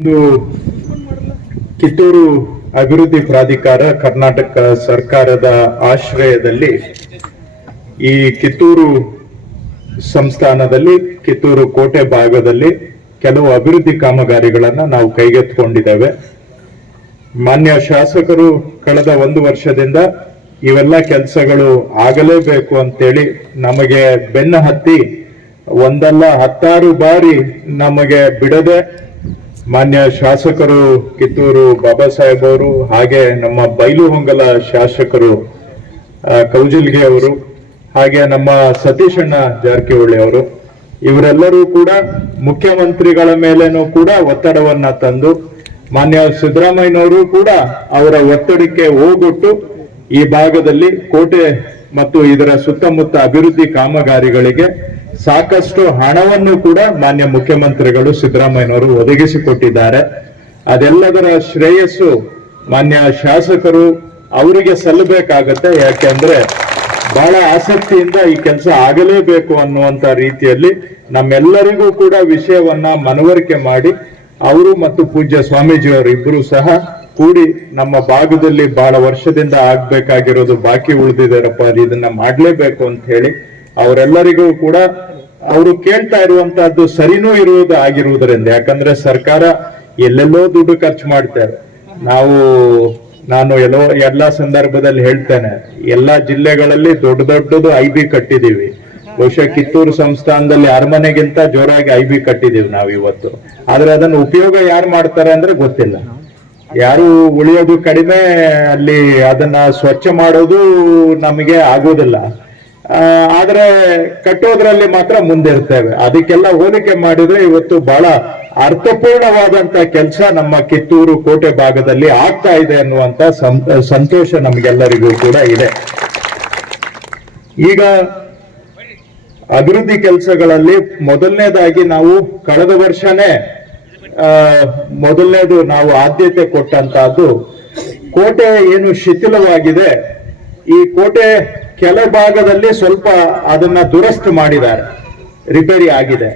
ಒಂದು ಕಿತ್ತೂರು ಅಭಿವೃದ್ಧಿ ಪ್ರಾಧಿಕಾರ ಕರ್ನಾಟಕ ಸರ್ಕಾರದ ಆಶ್ರಯದಲ್ಲಿ ಈ ಕಿತ್ತೂರು ಸಂಸ್ಥಾನದಲ್ಲಿ ಕಿತ್ತೂರು ಕೋಟೆ ಭಾಗದಲ್ಲಿ ಕೆಲವು ಅಭಿವೃದ್ಧಿ ಕಾಮಗಾರಿಗಳನ್ನ ನಾವು ಕೈಗೆತ್ತಿಕೊಂಡಿದ್ದೇವೆ. ಮಾನ್ಯ ಶಾಸಕರು ಕಳೆದ 1 ವರ್ಷದಿಂದ ಇವೆಲ್ಲ ಕೆಲಸಗಳು ಆಗಲೇಬೇಕು ಅಂತೇಳಿ ನಮಗೆ ಬೆನ್ನ ಹತ್ತಿ ಒಂದಲ್ಲ 10 ಬಾರಿ ನಮಗೆ ಬಿಡದೆ ಮಾನ್ಯ ಶಾಸಕರು ಕಿತ್ತೂರು ಬಾಬಾ ಸಾಹೇಬ್ ಅವರು, ಹಾಗೆ ನಮ್ಮ ಬೈಲುಹೊಂಗಲ ಶಾಸಕರು ಕೌಜಲ್ಗೆ ಅವರು, ಹಾಗೆ ನಮ್ಮ ಸತೀಶಣ್ಣ ಜಾರಕಿಹೊಳಿ ಅವರು, ಇವರೆಲ್ಲರೂ ಕೂಡ ಮುಖ್ಯಮಂತ್ರಿಗಳ ಮೇಲೇನೂ ಕೂಡ ಒತ್ತಡವನ್ನ ತಂದು ಮಾನ್ಯ ಸಿದ್ದರಾಮಯ್ಯನವರು ಕೂಡ ಅವರ ಒತ್ತಡಕ್ಕೆ ಹೋಗೊಟ್ಟು ಈ ಭಾಗದಲ್ಲಿ ಕೋಟೆ ಮತ್ತು ಇದರ ಸುತ್ತಮುತ್ತ ಅಭಿವೃದ್ಧಿ ಕಾಮಗಾರಿಗಳಿಗೆ ಸಾಕಷ್ಟು ಹಣವನ್ನು ಕೂಡ ಮಾನ್ಯ ಮುಖ್ಯಮಂತ್ರಿಗಳು ಸಿದ್ದರಾಮಯ್ಯನವರು ಒದಗಿಸಿಕೊಟ್ಟಿದ್ದಾರೆ. ಅದೆಲ್ಲದರ ಶ್ರೇಯಸ್ಸು ಮಾನ್ಯ ಶಾಸಕರು ಅವರಿಗೆ ಸಲ್ಲಬೇಕಾಗತ್ತೆ. ಯಾಕೆಂದ್ರೆ ಬಹಳ ಆಸಕ್ತಿಯಿಂದ ಈ ಕೆಲಸ ಆಗಲೇಬೇಕು ಅನ್ನುವಂತ ರೀತಿಯಲ್ಲಿ ನಮ್ಮೆಲ್ಲರಿಗೂ ಕೂಡ ವಿಷಯವನ್ನ ಮನವರಿಕೆ ಮಾಡಿ ಅವರು ಮತ್ತು ಪೂಜ್ಯ ಸ್ವಾಮೀಜಿಯವರು ಇಬ್ಬರು ಸಹ ಕೂಡಿ ನಮ್ಮ ಭಾಗದಲ್ಲಿ ಬಹಳ ವರ್ಷದಿಂದ ಆಗ್ಬೇಕಾಗಿರೋದು ಬಾಕಿ ಉಳಿದಿದ್ದಾರಪ್ಪ, ಇದನ್ನ ಮಾಡ್ಲೇಬೇಕು ಅಂತ ಹೇಳಿ ಅವರೆಲ್ಲರಿಗೂ ಕೂಡ ಅವರು ಕೇಳ್ತಾ ಇರುವಂತಹದ್ದು ಸರಿನೂ ಆಗಿರುವುದರಿಂದ, ಯಾಕಂದ್ರೆ ಸರ್ಕಾರ ಎಲ್ಲೆಲ್ಲೋ ದುಡ್ಡು ಖರ್ಚು ಮಾಡ್ತಾರೆ. ನಾನು ಎಲ್ಲಾ ಸಂದರ್ಭದಲ್ಲಿ ಹೇಳ್ತೇನೆ, ಎಲ್ಲಾ ಜಿಲ್ಲೆಗಳಲ್ಲಿ ದೊಡ್ಡದು IB ಕಟ್ಟಿದೀವಿ. ಬಹುಶಃ ಕಿತ್ತೂರು ಸಂಸ್ಥಾನದಲ್ಲಿ ಅರಮನೆಗಿಂತ ಜೋರಾಗಿ IB ಕಟ್ಟಿದೀವಿ ನಾವು ಇವತ್ತು. ಆದ್ರೆ ಅದನ್ನು ಉಪಯೋಗ ಯಾರು ಮಾಡ್ತಾರೆ ಅಂದ್ರೆ ಗೊತ್ತಿಲ್ಲ. ಯಾರು ಉಳಿಯೋದು ಕಡಿಮೆ, ಅಲ್ಲಿ ಅದನ್ನ ಸ್ವಚ್ಛ ಮಾಡೋದು ನಮಗೆ ಆಗೋದಿಲ್ಲ. ಆದ್ರೆ ಕಟ್ಟೋದ್ರಲ್ಲಿ ಮಾತ್ರ ಮುಂದೆ ಇರ್ತೇವೆ. ಅದಕ್ಕೆಲ್ಲ ಹೋಲಿಕೆ ಮಾಡಿದ್ರೆ ಇವತ್ತು ಬಹಳ ಅರ್ಥಪೂರ್ಣವಾದಂತ ಕೆಲಸ ನಮ್ಮ ಕಿತ್ತೂರು ಕೋಟೆ ಭಾಗದಲ್ಲಿ ಆಗ್ತಾ ಇದೆ ಅನ್ನುವಂತ ಸಂತೋಷ ನಮ್ಗೆಲ್ಲರಿಗೂ ಕೂಡ ಇದೆ. ಈಗ ಅಭಿವೃದ್ಧಿ ಕೆಲಸಗಳಲ್ಲಿ ಮೊದಲನೇದಾಗಿ ನಾವು ಕಳೆದ ವರ್ಷನೇ ಮೊದಲನೇದು ನಾವು ಆದ್ಯತೆ ಕೊಟ್ಟಂತಹದ್ದು ಕೋಟೆ ಏನು ಶಿಥಿಲವಾಗಿದೆ, ಈ ಕೋಟೆ ಕೆಲ ಭಾಗದಲ್ಲಿ ಸ್ವಲ್ಪ ಅದನ್ನ ದುರಸ್ತಿ ಮಾಡಿದ್ದಾರೆ, ರಿಪೇರಿ ಆಗಿದೆ.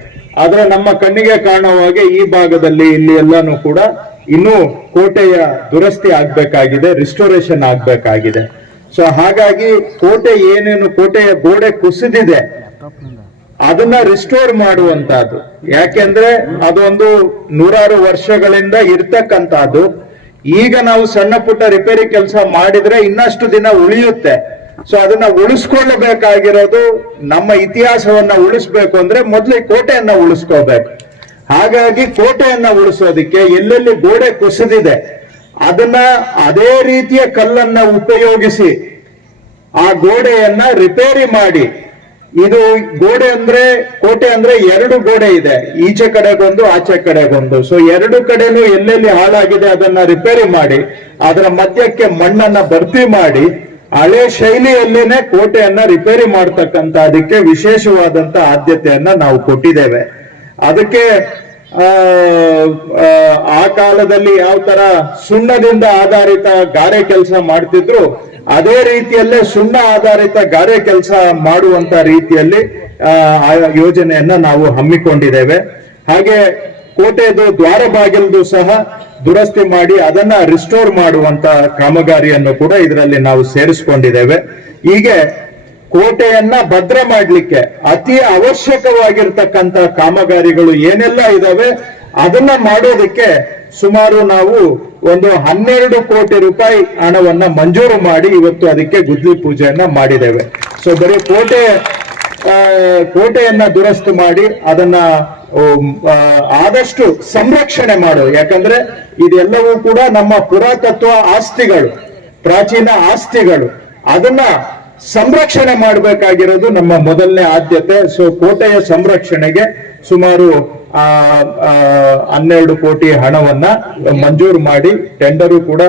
ಆದ್ರೆ ನಮ್ಮ ಕಣ್ಣಿಗೆ ಕಾಣುವಾಗೆ ಈ ಭಾಗದಲ್ಲಿ ಇಲ್ಲಿ ಎಲ್ಲಾನು ಕೂಡ ಇನ್ನೂ ಕೋಟೆಯ ದುರಸ್ತಿ ಆಗ್ಬೇಕಾಗಿದೆ, ರಿಸ್ಟೋರೇಷನ್ ಆಗ್ಬೇಕಾಗಿದೆ. ಸೊ ಹಾಗಾಗಿ ಕೋಟೆಯ ಗೋಡೆ ಕುಸಿದಿದೆ ಅದನ್ನ ರಿಸ್ಟೋರ್ ಮಾಡುವಂತಹದ್ದು. ಯಾಕೆಂದ್ರೆ ಅದೊಂದು 100 ವರ್ಷಗಳಿಂದ ಇರ್ತಕ್ಕಂಥದ್ದು. ಈಗ ನಾವು ಸಣ್ಣ ಪುಟ್ಟ ರಿಪೇರಿ ಕೆಲಸ ಮಾಡಿದ್ರೆ ಇನ್ನಷ್ಟು ದಿನ ಉಳಿಯುತ್ತೆ. ಸೊ ಅದನ್ನ ಉಳಿಸ್ಕೊಳ್ಳಬೇಕಾಗಿರೋದು, ನಮ್ಮ ಇತಿಹಾಸವನ್ನ ಉಳಿಸ್ಬೇಕು ಅಂದ್ರೆ ಮೊದಲು ಕೋಟೆಯನ್ನ ಉಳಿಸ್ಕೋಬೇಕು. ಹಾಗಾಗಿ ಕೋಟೆಯನ್ನ ಉಳಿಸೋದಿಕ್ಕೆ ಎಲ್ಲೆಲ್ಲಿ ಗೋಡೆ ಕುಸಿದಿದೆ ಅದನ್ನ ಅದೇ ರೀತಿಯ ಕಲ್ಲನ್ನ ಉಪಯೋಗಿಸಿ ಆ ಗೋಡೆಯನ್ನ ರಿಪೇರಿ ಮಾಡಿ, ಇದು ಕೋಟೆ ಅಂದ್ರೆ 2 ಗೋಡೆ ಇದೆ, ಈಚೆ ಕಡೆಗೊಂದು ಆಚೆ ಕಡೆಗೊಂದು. ಸೊ 2 ಕಡೆನೂ ಎಲ್ಲೆಲ್ಲಿ ಹಾಳಾಗಿದೆ ಅದನ್ನ ರಿಪೇರಿ ಮಾಡಿ ಅದರ ಮಧ್ಯಕ್ಕೆ ಮಣ್ಣನ್ನ ಭರ್ತಿ ಮಾಡಿ ಹಳೆ ಶೈಲಿಯಲ್ಲೇನೆ ಕೋಟೆಯನ್ನ ರಿಪೇರಿ ಮಾಡ್ತಕ್ಕಂತ ಅದಕ್ಕೆ ವಿಶೇಷವಾದಂತ ಆದ್ಯತೆಯನ್ನ ನಾವು ಕೊಟ್ಟಿದ್ದೇವೆ. ಅದಕ್ಕೆ ಆ ಕಾಲದಲ್ಲಿ ಯಾವ ತರ ಸುಣ್ಣದಿಂದ ಆಧಾರಿತ ಗಾರೆ ಕೆಲಸ ಮಾಡ್ತಿದ್ರು, ಅದೇ ರೀತಿಯಲ್ಲೇ ಸುಣ್ಣ ಆಧಾರಿತ ಗಾರೆ ಕೆಲಸ ಮಾಡುವಂತ ರೀತಿಯಲ್ಲಿ ಆ ಯೋಜನೆಯನ್ನ ನಾವು ಹಮ್ಮಿಕೊಂಡಿದ್ದೇವೆ. ಹಾಗೆ ಕೋಟೆದು ದ್ವಾರ ಬಾಗಿಲದು ಸಹ ದುರಸ್ತಿ ಮಾಡಿ ಅದನ್ನ ರಿಸ್ಟೋರ್ ಮಾಡುವಂತ ಕಾಮಗಾರಿಯನ್ನು ಕೂಡ ಇದರಲ್ಲಿ ನಾವು ಸೇರಿಸಿಕೊಂಡಿದ್ದೇವೆ. ಹೀಗೆ ಕೋಟೆಯನ್ನ ಭದ್ರ ಮಾಡ್ಲಿಕ್ಕೆ ಅತಿ ಅವಶ್ಯಕವಾಗಿರ್ತಕ್ಕಂಥ ಕಾಮಗಾರಿಗಳು ಏನೆಲ್ಲ ಇದಾವೆ ಅದನ್ನ ಮಾಡೋದಕ್ಕೆ ಸುಮಾರು ನಾವು ಒಂದು 12 ಕೋಟಿ ರೂಪಾಯಿ ಹಣವನ್ನ ಮಂಜೂರು ಮಾಡಿ ಇವತ್ತು ಅದಕ್ಕೆ ಗುದ್ಲಿ ಪೂಜೆಯನ್ನ ಮಾಡಿದ್ದೇವೆ. ಸೊ ಬರೀ ಕೋಟೆಯನ್ನ ದುರಸ್ತು ಮಾಡಿ ಅದನ್ನ ಆದಷ್ಟು ಸಂರಕ್ಷಣೆ ಮಾಡು. ಯಾಕಂದ್ರೆ ಇದೆಲ್ಲವೂ ಕೂಡ ನಮ್ಮ ಪುರಾತತ್ವ ಆಸ್ತಿಗಳು, ಪ್ರಾಚೀನ ಆಸ್ತಿಗಳು, ಅದನ್ನ ಸಂರಕ್ಷಣೆ ಮಾಡಬೇಕಾಗಿರೋದು ನಮ್ಮ ಮೊದಲನೇ ಆದ್ಯತೆ. ಸೊ ಕೋಟೆಯ ಸಂರಕ್ಷಣೆಗೆ ಸುಮಾರು 12 ಕೋಟಿ ಹಣವನ್ನ ಮಂಜೂರು ಮಾಡಿ ಟೆಂಡರು ಕೂಡ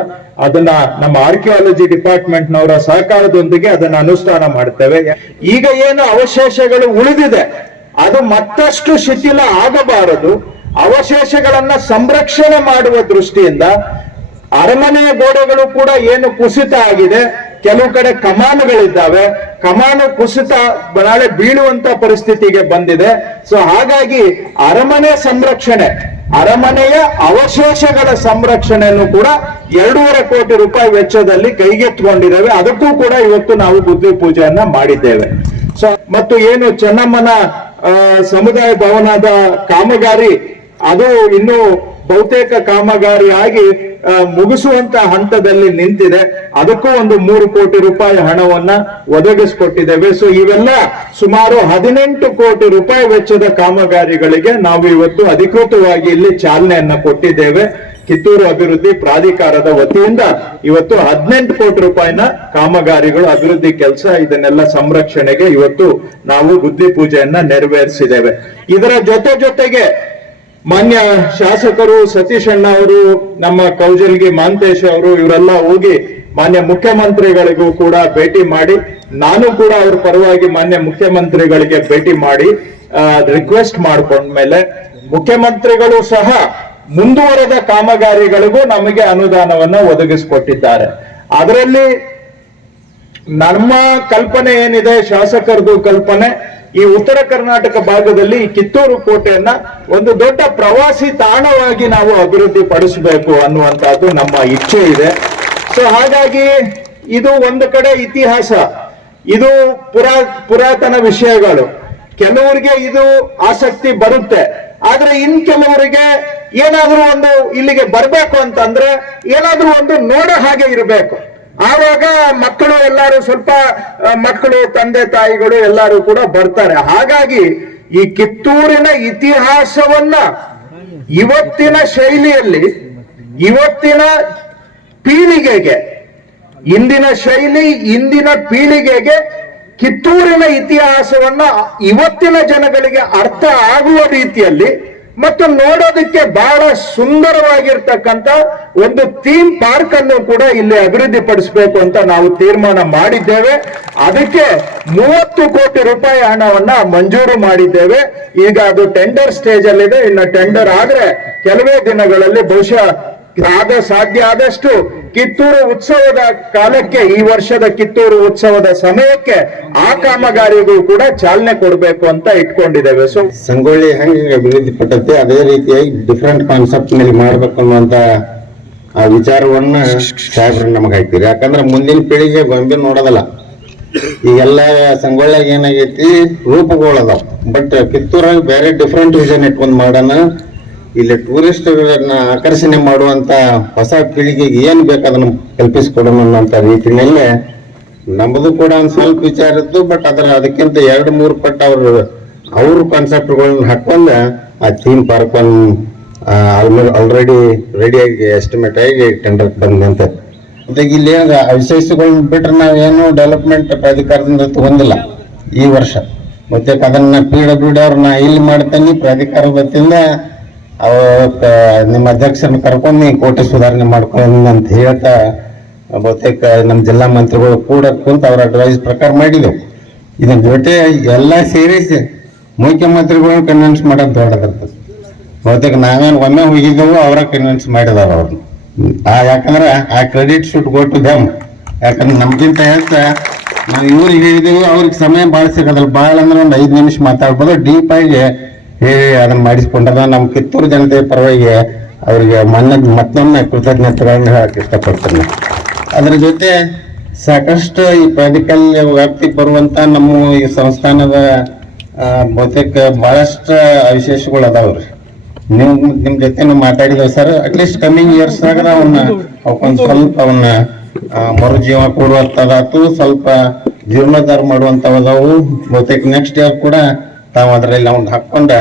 ಅದನ್ನ ನಮ್ಮ ಆರ್ಕಿಯಾಲಜಿ ಡಿಪಾರ್ಟ್ಮೆಂಟ್ ನವರ ಸಹಕಾರದೊಂದಿಗೆ ಅದನ್ನ ಅನುಷ್ಠಾನ ಮಾಡ್ತೇವೆ. ಈಗ ಏನು ಅವಶೇಷಗಳು ಉಳಿದಿದೆ ಅದು ಮತ್ತಷ್ಟು ಶಿಥಿಲ ಆಗಬಾರದು. ಅವಶೇಷಗಳನ್ನ ಸಂರಕ್ಷಣೆ ಮಾಡುವ ದೃಷ್ಟಿಯಿಂದ ಅರಮನೆಯ ಗೋಡೆಗಳು ಕೂಡ ಏನು ಕುಸಿತ ಆಗಿದೆ, ಕೆಲವು ಕಡೆ ಕಮಾನುಗಳಿದ್ದಾವೆ, ಕಮಾನು ಕುಸಿತ ನಾಳೆ ಬೀಳುವಂತ ಪರಿಸ್ಥಿತಿಗೆ ಬಂದಿದೆ. ಸೊ ಹಾಗಾಗಿ ಅರಮನೆ ಸಂರಕ್ಷಣೆ ಅರಮನೆಯ ಅವಶೇಷಗಳ ಸಂರಕ್ಷಣೆಯನ್ನು ಕೂಡ 2.5 ಕೋಟಿ ರೂಪಾಯಿ ವೆಚ್ಚದಲ್ಲಿ ಕೈಗೆತ್ತಿಕೊಂಡಿದ್ದೇವೆ. ಅದಕ್ಕೂ ಕೂಡ ಇವತ್ತು ನಾವು ಗುದ್ಲಿ ಪೂಜೆಯನ್ನ ಮಾಡಿದ್ದೇವೆ. ಸೊ ಮತ್ತು ಏನು ಚೆನ್ನಮ್ಮನ ಸಮುದಾಯ ಭವನದ ಕಾಮಗಾರಿ, ಅದು ಇನ್ನು ಬಹುತೇಕ ಕಾಮಗಾರಿ ಆಗಿ ಮುಗಿಸುವಂತ ಹಂತದಲ್ಲಿ ನಿಂತಿದೆ. ಅದಕ್ಕೂ ಒಂದು 3 ಕೋಟಿ ರೂಪಾಯಿ ಹಣವನ್ನ ಒದಗಿಸಿಕೊಟ್ಟಿದ್ದೇವೆ. ಸೊ ಇವೆಲ್ಲ ಸುಮಾರು 18 ಕೋಟಿ ರೂಪಾಯಿ ವೆಚ್ಚದ ಕಾಮಗಾರಿಗಳಿಗೆ ನಾವು ಇವತ್ತು ಅಧಿಕೃತವಾಗಿ ಇಲ್ಲಿ ಚಾಲನೆಯನ್ನ ಕೊಟ್ಟಿದ್ದೇವೆ. ಕಿತ್ತೂರು ಅಭಿವೃದ್ಧಿ ಪ್ರಾಧಿಕಾರದ ವತಿಯಿಂದ ಇವತ್ತು 18 ಕೋಟಿ ರೂಪಾಯಿನ ಕಾಮಗಾರಿಗಳು, ಅಭಿವೃದ್ಧಿ ಕೆಲಸ, ಇದನ್ನೆಲ್ಲ ಸಂರಕ್ಷಣೆಗೆ ಇವತ್ತು ನಾವು ಗುದ್ಲಿ ಪೂಜೆಯನ್ನ ನೆರವೇರಿಸಿದ್ದೇವೆ. ಇದರ ಜೊತೆಗೆ ಮಾನ್ಯ ಶಾಸಕರು ಸತೀಶ್ ಅಣ್ಣ ಅವರು, ನಮ್ಮ ಕೌಜಲ್ಗಿ ಮಾಂತೇಶ್ ಅವರು, ಇವರೆಲ್ಲ ಹೋಗಿ ಮಾನ್ಯ ಮುಖ್ಯಮಂತ್ರಿಗಳಿಗೂ ಕೂಡ ಭೇಟಿ ಮಾಡಿ, ನಾನು ಕೂಡ ಅವ್ರ ಪರವಾಗಿ ಮಾನ್ಯ ಮುಖ್ಯಮಂತ್ರಿಗಳಿಗೆ ಭೇಟಿ ಮಾಡಿ ರಿಕ್ವೆಸ್ಟ್ ಮಾಡ್ಕೊಂಡ್ಮೇಲೆ ಮುಖ್ಯಮಂತ್ರಿಗಳು ಸಹ ಮುಂದುವರೆದ ಕಾಮಗಾರಿಗಳಿಗೂ ನಮಗೆ ಅನುದಾನವನ್ನ ಒದಗಿಸಿಕೊಟ್ಟಿದ್ದಾರೆ. ಅದರಲ್ಲಿ ನಮ್ಮ ಕಲ್ಪನೆ ಏನಿದೆ, ಶಾಸಕರದು ಕಲ್ಪನೆ, ಈ ಉತ್ತರ ಕರ್ನಾಟಕ ಭಾಗದಲ್ಲಿ ಈ ಕಿತ್ತೂರು ಕೋಟೆಯನ್ನ ಒಂದು ದೊಡ್ಡ ಪ್ರವಾಸಿ ತಾಣವಾಗಿ ನಾವು ಅಭಿವೃದ್ಧಿ ಪಡಿಸಬೇಕು ಅನ್ನುವಂತಹದ್ದು ನಮ್ಮ ಇಚ್ಛೆ ಇದೆ. ಸೊ ಹಾಗಾಗಿ ಇದು ಒಂದು ಕಡೆ ಇತಿಹಾಸ, ಇದು ಪುರಾತನ ವಿಷಯಗಳು, ಕೆಲವರಿಗೆ ಇದು ಆಸಕ್ತಿ ಬರುತ್ತೆ. ಆದ್ರೆ ಇನ್ ಕೆಲವರಿಗೆ ಏನಾದ್ರೂ ಒಂದು ಇಲ್ಲಿಗೆ ಬರ್ಬೇಕು ಅಂತಂದ್ರೆ ಏನಾದ್ರೂ ಒಂದು ನೋಡೋ ಹಾಗೆ ಇರಬೇಕು. ಆವಾಗ ಮಕ್ಕಳು ಎಲ್ಲರೂ ಸ್ವಲ್ಪ ಮಕ್ಕಳು, ತಂದೆ ತಾಯಿಗಳು ಎಲ್ಲರೂ ಕೂಡ ಬರ್ತಾರೆ. ಹಾಗಾಗಿ ಈ ಕಿತ್ತೂರಿನ ಇತಿಹಾಸವನ್ನ ಇವತ್ತಿನ ಶೈಲಿಯಲ್ಲಿ, ಇವತ್ತಿನ ಪೀಳಿಗೆಗೆ, ಇಂದಿನ ಶೈಲಿ ಇಂದಿನ ಪೀಳಿಗೆಗೆ ಕಿತ್ತೂರಿನ ಇತಿಹಾಸವನ್ನ ಇವತ್ತಿನ ಜನಗಳಿಗೆ ಅರ್ಥ ಆಗುವ ರೀತಿಯಲ್ಲಿ ಮತ್ತು ನೋಡೋದಕ್ಕೆ ಬಹಳ ಸುಂದರವಾಗಿರ್ತಕ್ಕಂಥ ಒಂದು ಥೀಮ್ ಪಾರ್ಕ್ ಅನ್ನು ಕೂಡ ಇಲ್ಲಿ ಅಭಿವೃದ್ಧಿ ಪಡಿಸಬೇಕು ಅಂತ ನಾವು ತೀರ್ಮಾನ ಮಾಡಿದ್ದೇವೆ. ಅದಕ್ಕೆ 30 ಕೋಟಿ ರೂಪಾಯಿ ಹಣವನ್ನ ಮಂಜೂರು ಮಾಡಿದ್ದೇವೆ. ಈಗ ಅದು ಟೆಂಡರ್ ಸ್ಟೇಜ್ ಅಲ್ಲಿದೆ. ಇನ್ನು ಟೆಂಡರ್ ಆದ್ರೆ ಕೆಲವೇ ದಿನಗಳಲ್ಲಿ ಬಹುಶಃ ಸಾಧ್ಯ ಆದಷ್ಟು ಕಿತ್ತೂರು ಉತ್ಸವದ ಕಾಲಕ್ಕೆ, ಈ ವರ್ಷದ ಕಿತ್ತೂರು ಉತ್ಸವದ ಸಮಯಕ್ಕೆ ಆ ಕಾಮಗಾರಿಗೂ ಕೂಡ ಚಾಲನೆ ಕೊಡಬೇಕು ಅಂತ ಇಟ್ಕೊಂಡಿದ್ದೇವೆ. ಸೊ ಸಂಗೊಳ್ಳಿ ಹೆಂಗೆ ಅಭಿವೃದ್ಧಿ ಪಟ್ಟತ್ತೆ ಅದೇ ರೀತಿಯಾಗಿ ಡಿಫ್ರೆಂಟ್ ಕಾನ್ಸೆಪ್ಟ್ ನಲ್ಲಿ ಮಾಡ್ಬೇಕು ಅನ್ನುವಂತ ಆ ವಿಚಾರವನ್ನ ಸಾಹೇಬ್ರು ನಮಗೆ ಹಾಕ್ತಿರಿ. ಯಾಕಂದ್ರೆ ಮುಂದಿನ ಪೀಳಿಗೆ ಗೊಂಬೆ ನೋಡೋದಲ್ಲ. ಈಗೆಲ್ಲ ಸಂಗೊಳ್ಳಿಯಾಗ ಏನಾಗೈತಿ, ರೂಪಗಳದಾವ. ಬಟ್ ಕಿತ್ತೂರಾಗ ಬೇರೆ ಡಿಫ್ರೆಂಟ್ ವಿಷನ್ ಇಟ್ಕೊಂಡ್ ಮಾಡೋಣ. ಇಲ್ಲಿ ಟೂರಿಸ್ಟ್ಗಳನ್ನ ಆಕರ್ಷಣೆ ಮಾಡುವಂತ ಹೊಸ ಪೀಳಿಗೆಗೆ ಏನ್ ಬೇಕು ಅದನ್ನ ಕಲ್ಪಿಸಿಕೊಡೋಣ ಅನ್ನೋಂಥ ರೀತಿಯಲ್ಲೇ ನಮ್ಮದು ಕೂಡ ಒಂದ್ ಸ್ವಲ್ಪ ವಿಚಾರ ಇತ್ತು. ಬಟ್ ಅದಕ್ಕಿಂತ 2-3 ಪಟ್ಟು ಅವ್ರ ಕಾನ್ಸೆಪ್ಟ್ಗಳನ್ನ ಹಾಕೊಂಡ ಆ ಥೀಮ್ ಪಾರ್ಕ್ ಆಲ್ರೆಡಿ ರೆಡಿಯಾಗಿ ಎಸ್ಟಿಮೇಟ್ ಆಗಿ ಟೆಂಡರ್ ಬಂದಂತ. ಮತ್ತೆ ಇಲ್ಲಿ ವಿಶೇಷಗಳನ್ನ ಬಿಟ್ರೆ ನಾವೇನು ಡೆವಲಪ್ಮೆಂಟ್ ಪ್ರಾಧಿಕಾರದಿಂದ ತಗೊಂಡಿಲ್ಲ ಈ ವರ್ಷ. ಮತ್ತೆ ಅದನ್ನ PWD ಅವ್ರನ್ನ ಇಲ್ಲಿ ಮಾಡ್ತಾನೆ ಪ್ರಾಧಿಕಾರ ವತಿಯಿಂದ ನಿಮ್ಮ ಅಧ್ಯಕ್ಷರನ್ನ ಕರ್ಕೊಂಡು ಕೋಟೆ ಸುಧಾರಣೆ ಮಾಡ್ಕೊಂಡು ಅಂತ ಹೇಳ್ತಾ ಬಹುತೇಕ ನಮ್ಮ ಜಿಲ್ಲಾ ಮಂತ್ರಿಗಳು ಕೂಡ ಕುಂತ ಅವ್ರ ಅಡ್ವೈಸ್ ಪ್ರಕಾರ ಮಾಡಿದೆವು. ಇದ್ರ ಜೊತೆ ಎಲ್ಲ ಸೇರಿ ಮುಖ್ಯಮಂತ್ರಿಗಳು ಕನ್ವಿನ್ಸ್ ಮಾಡೋದು ದೊಡ್ಡದಿರ್ತದೆ. ಬಹುತೇಕ ನಾವೇನು ಒಮ್ಮೆ ಹೋಗಿದ್ದೆವು, ಅವರ ಕನ್ವಿನ್ಸ್ ಮಾಡಿದಾರ ಅವ್ರನ್ನ. ಯಾಕಂದ್ರೆ ಆ credit should go to them. ಯಾಕಂದ್ರೆ ನಮ್ಗಿಂತ ಹೇಳ್ತಾ ನಾವು ಇವ್ರಿಗೆ ಹೇಳಿದೆವು, ಅವ್ರಿಗೆ ಸಮಯ ಭಾಳ ಸಿಗೋದಿಲ್ಲ. ಭಾಳ ಅಂದ್ರೆ ಒಂದು 5 ನಿಮಿಷ ಮಾತಾಡ್ಬೋದು. ಡೀಪ್ ಆಗಿ ಹೇಳಿ ಅದನ್ನ ಮಾಡಿಸ್ಕೊಂಡದ ನಮ್ಮ ಕಿತ್ತೂರು ಜನತೆ ಪರವಾಗಿ ಅವರಿಗೆ ಮತ್ತೊಮ್ಮೆ ಕೃತಜ್ಞತೆಗಳನ್ನ ಹೇಳಕ್ ಇಷ್ಟಪಡ್ತೇನೆ. ಅದ್ರ ಜೊತೆ ಸಾಕಷ್ಟು ಈ ಪ್ರಾಧಿಕಲ್ ವ್ಯಾಪ್ತಿಗೆ ಬರುವಂತ ನಮ್ಮ ಈ ಸಂಸ್ಥಾನದ ಬಹುತೇಕ ಬಹಳಷ್ಟು ವಿಶೇಷಗಳು ಅದಾವ್ರಿ. ನಿಮ್ ಜೊತೆ ಮಾತಾಡಿದೇವೆ ಸರ್. ಅಟ್ಲೀಸ್ಟ್ ಕಮಿಂಗ್ ಇಯರ್ಸ್ ನಾಗ ಅವಕ್ಕೊಂದ್ ಸ್ವಲ್ಪ ಅವನ್ನ ಮರುಜೀವ ಕೊಡುವಂತದಾತು, ಸ್ವಲ್ಪ ಜೀರ್ಣೋದ್ಧಾರ ಮಾಡುವಂತವದಾವು. ಬಹುತೇಕ ನೆಕ್ಸ್ಟ್ ಇಯರ್ ಕೂಡ ತಾವು ಅದರಲ್ಲಿ ಅವ್ನ ಹಾಕೊಂಡ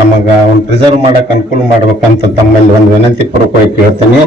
ನಮಗ ಅವ್ನ ಪ್ರಿಸರ್ವ್ ಮಾಡಕ್ ಅನುಕೂಲ ಮಾಡ್ಬೇಕಂತ ತಮ್ಮಲ್ಲಿ ಒಂದು ವಿನಂತಿ ಪೂರ್ವಕವಾಗಿ ಕೇಳ್ತೀನಿ.